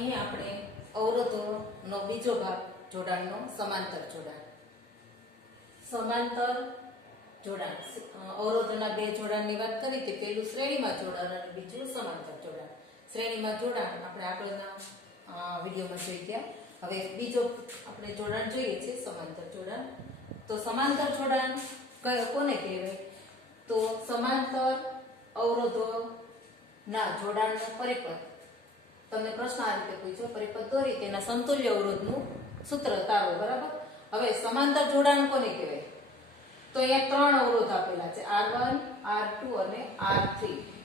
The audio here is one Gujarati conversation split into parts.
અહીં આપણે અવરોધોનો બીજો ભાગ જોડાણનો સમાંતર જોડાણ. સમાંતર જોડાણ અવરોધોના બે જોડાણની વાત કરી હતી. પહેલું શ્રેણીમાં જોડાણ અને બીજું સમાંતર જોડાણ. શ્રેણીમાં જોડાણ આપણે આગળના વિડીયોમાં જોઈ ગયા. હવે બીજો આપણે જોડાણ જોઈએ છે સમાંતર જોડાણ. તો સમાંતર જોડાણ કોને કહેવાય? તો સમાંતર અવરોધોના જોડાણનો પરિપથ. તમને પ્રશ્ન આ રીતે પૂછ્યો, પરિપથ દોરી તેના સમતુલ્ય અવરોધનું સૂત્ર તારો. બરાબર. હવે સમાંતર જોડાણ કોને કહેવાય? તો અહીંયા ત્રણ અવરોધ આપેલા છે, R1, R2 અને R3.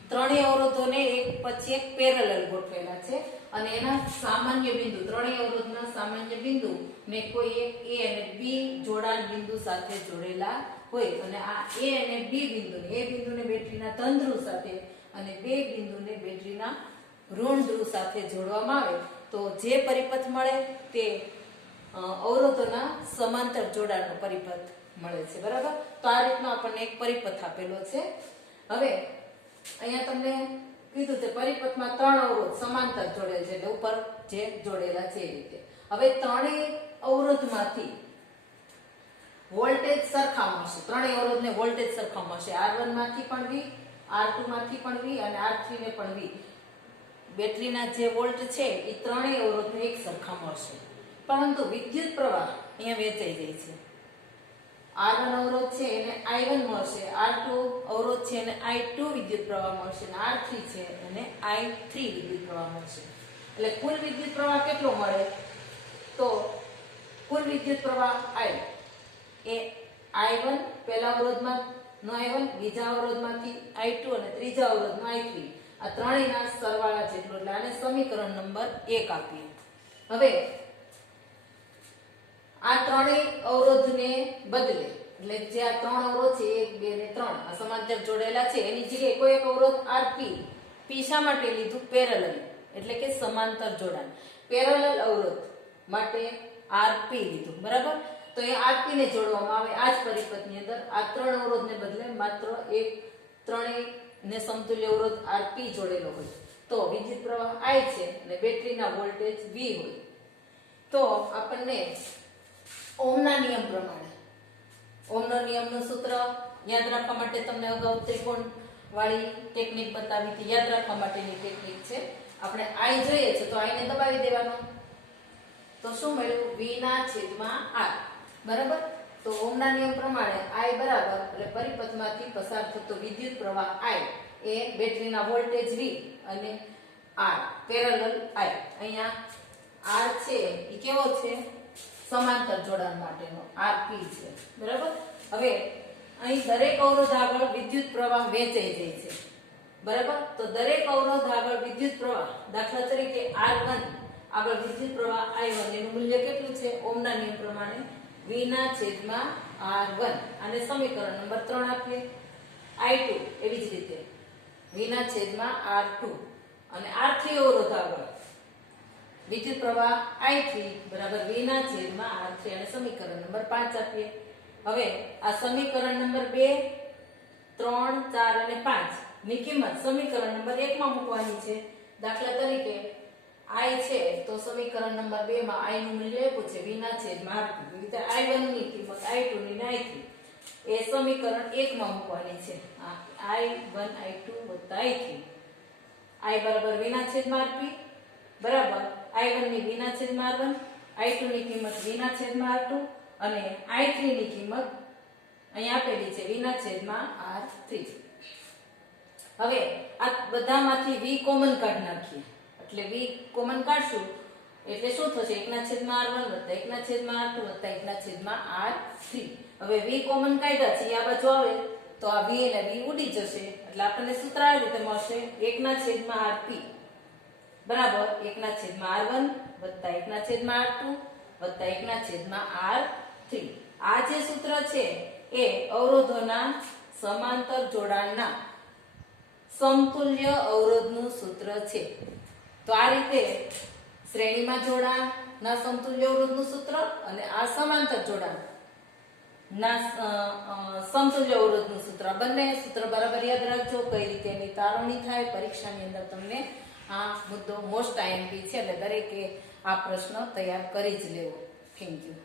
ત્રણેય અવરોધોને એક પછી એક પેરેલલ ગોઠવેલા છે અને એના સામાન્ય બિંદુ, ત્રણેય અવરોધના સામાન્ય બિંદુ ને કોઈ એક A અને B જોડાણ બિંદુ સાથે જોડેલા હોય. અને આ A અને B બિંદુને, A બિંદુને બેટરીના ધન ધ્રુવ સાથે અને B બિંદુને બેટરીના ઋણ ધ્રુવ સાથે જોડવામાં આવે તો જે પરિપથ મળે તે અવરોધોના સમાંતર જોડાણનો પરિપથ મળે છે. બરાબર. તો આ રીતનો આપણને એક પરિપથ આપેલો છે. હવે અહીંયા તમને કીધું છે પરિપથમાં ત્રણ અવરોધ સમાંતર જોડેલ છે, એટલે ઉપર જે જોડેલા છે એ રીતે. હવે ત્રણેય અવરોધમાંથી વોલ્ટેજ સરખા મળશે. ત્રણેય અવરોધને વોલ્ટેજ સરખા મળશે. R1 માંથી પણ V, R2 માંથી પણ V અને R3 ને પણ V. બેટરીના જે વોલ્ટ છે એ ત્રણેય અવરોધને એક સરખા મળશે. પરંતુ વિદ્યુત પ્રવાહ અહીંયા વહેંચાઈ જાય છે. R1 અવરોધ છે એને I1 મળશે, R2 અવરોધ છે એને I2 વિદ્યુત પ્રવાહ મળશે અને R3 છે એને I3 વિદ્યુત પ્રવાહ મળશે. એટલે કુલ વિદ્યુત પ્રવાહ કેટલો મળે? તો કુલ વિદ્યુત પ્રવાહ I એ I1 પહેલા અવરોધમાં નો I1, બીજા અવરોધમાંથી I2 અને ત્રીજા અવરોધમાં I3. આ ત્રણેયના સરવાળા જેટલો. એટલે આને સમીકરણ નંબર 1 આપીએ. હવે આ ત્રણેય અવરોધને બદલે, એટલે જે આ ત્રણ અવરોધ છે 1, 2 ને 3 આ સમાંતર જોડાયેલા છે એની જગ્યાએ કોઈ એક અવરોધ RP, P શા માટે લીધું? પેરેલલ, એટલે કે સમાંતર જોડાણ. પેરેલલ અવરોધ માટે RP લીધું. બરાબર. તો એ RP ને જોડવામાં આવે આ જ પરિપથની અંદર. આ ત્રણ અવરોધને બદલે માત્ર એક ત્રણેય ને સમતુલ્ય અવરોધ RP જોડેલો હોય તો વિદ્યુત પ્રવાહ I છે અને બેટરીના વોલ્ટેજ V હોય તો આપણને ઓહમના નિયમ પ્રમાણે, ઓહમના નિયમનું સૂત્ર યાદ રાખવા માટે તમને અગાઉ ત્રિકોણ વાળી ટેકનિક બતાવી હતી. યાદ રાખવા માટેની ટેકનિક છે. આપણે I જોઈએ છે તો I ને દબાવી દેવાનો. તો શું મળ્યું? V ના છેદમાં R. બરાબર. તો ઓહમના નિયમ પ્રમાણે I બરાબર, એટલે પરિપથમાંથી પસાર થતો વિદ્યુત પ્રવાહ I એ બેટરીના વોલ્ટેજ V અને R પેરેલલ I. અહીંયા R છે એ કેવો છે? સમાંતર જોડાણ માટેનો RP છે. બરાબર. હવે અહીં દરેક અવરોધ આગળ વિદ્યુત પ્રવાહ વહેંચાઈ જાય છે. બરાબર. તો દરેક અવરોધ આગળ વિદ્યુત પ્રવાહ, દાખલા તરીકે R1 આગળ વિદ્યુત પ્રવાહ I1 એનું મૂલ્ય કેટલું છે? ઓહમના નિયમ પ્રમાણે V ના છેદમાં R1. આને સમીકરણ નંબર 3 આપીએ. I2 એવી જ રીતે V ના છેદમાં R2 અને R3 અવરોધ આગળ વિદ્યુત પ્રવાહ I3 બરાબર V ના છેદમાં R3 અને સમીકરણ નંબર 5 આપીએ. હવે આ સમીકરણ નંબર 2, 3, 4 અને 5 ની કિંમત સમીકરણ નંબર 1 માં મૂકવાની છે. દાખલા તરીકે I છે તો સમીકરણ નંબર 2 માં I નું મૂલ્ય આપ્યું છે V ના છેદમાં R2. એ રીતે I1 ની કિંમત, I2 ની અને I3 એ સમીકરણ 1 માં મૂકવાની છે. I1, I2 I3. I બરાબર V ના છેદમાં RP બરાબર I1 ની V ના છેદમાં R1, I2 ની કિંમત V ના છેદમાં R2 અને I3 ની કિંમત અહીં આપેલી છે V ના છેદમાં R3. હવે આ બધામાંથી V કોમન કાઢી નાખીએ. એટલે V કોમન કાઢશું એટલે શું થશે? 1 ના છેદમાં R1 વત્તા 1 ના છેદમાં R2 વત્તા 1 ના છેદમાં R3. હવે V કોમન કાઢ્યા છે આ બાજુ આવે તો આ V અને V ઉડી જશે. એટલે આપણને સૂત્ર આ રીતે મળશે 1 ના છેદમાં RP બરાબર 1 ના છેદમાં R1 વત્તા 1 ના છેદમાં R2 વત્તા 1 ના છેદમાં R3. આ જે સૂત્ર છે એ અવરોધોના સમાંતર જોડાણના સમતુલ્ય અવરોધનું સૂત્ર છે. તો આ રીતે શ્રેણીમાં જોડાણના સમતુલ્ય અવરોધનું સૂત્ર અને આ સમાંતર જોડાણ ના સમતુલ્ય અવરોધનું સૂત્ર, બંને સૂત્ર બરાબર યાદ રાખજો. કઈ રીતે એની તારવણી થાય પરીક્ષાની અંદર તમને આ મુદ્દો મોસ્ટ આઈએમપી છે એટલે દરેકે આ પ્રશ્ન તૈયાર કરી જ લેવો. Thank you.